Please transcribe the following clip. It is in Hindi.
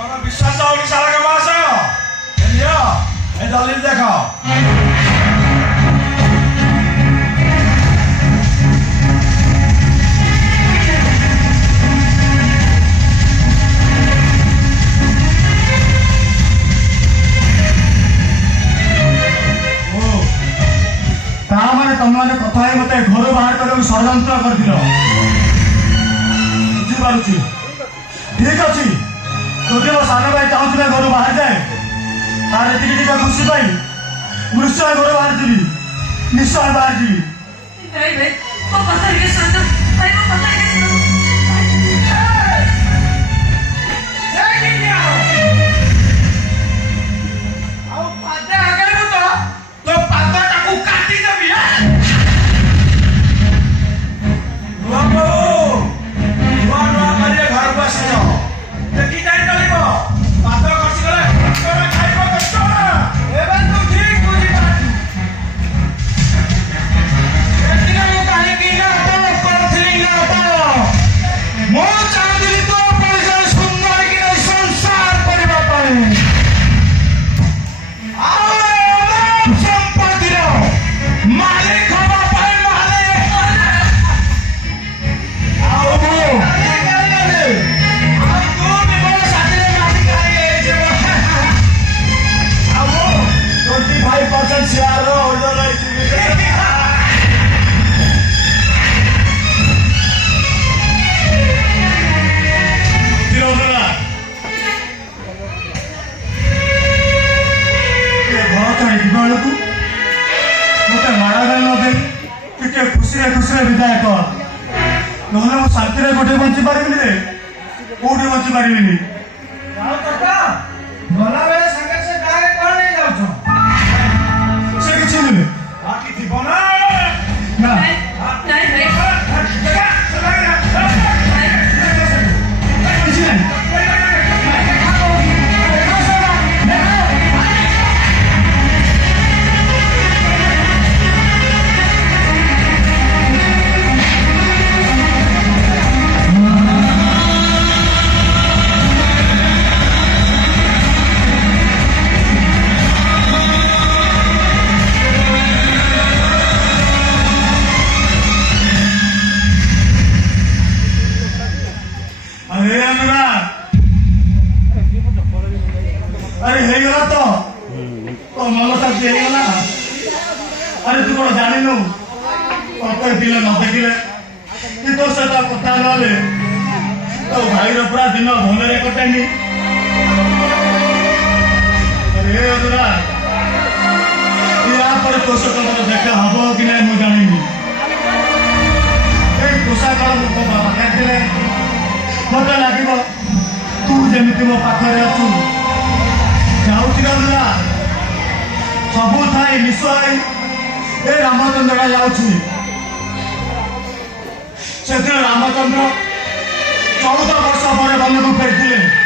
विश्वास होगी सारा का बास है लिया ये दलील देखो तुम मैंने कथा मत घर बाहर कर षड्यंत्र कर बुझीपार ठीक अच्छे जदि मो सान भाई चाहूँ घर बाहर जाए तार टी खुशी पाई निश्चय घर बाहर जी निश्चय बाहर जी मत माड़ा गाड़ी न खुशी खुशी विदाय कर ना शांति गोटे बंची पारि कौटे बंची पारि गला बेले संगे से डायरेक्ट कौन नहीं जाओ से किसी नहीं बाकी थी बना ना किसी नहीं अरे हेगला तो मन शांति हेगला अरे तू कौन जानु कत दिल न देखिले कि तो सहित कथा नले तो भाई पूरा दिन भले कटेनी अरे अनुरा या पर तो सहित मोर देखा हबो कि नहीं मु जानिनी ए पोशाक मो बाबा कहते मत लगे तू जमी मो पाखे अच्छु जाऊला सबू थाई निश्चय ए रामचंद्र जाऊँ से रामचंद्र 14 वर्ष पर वन को फेरते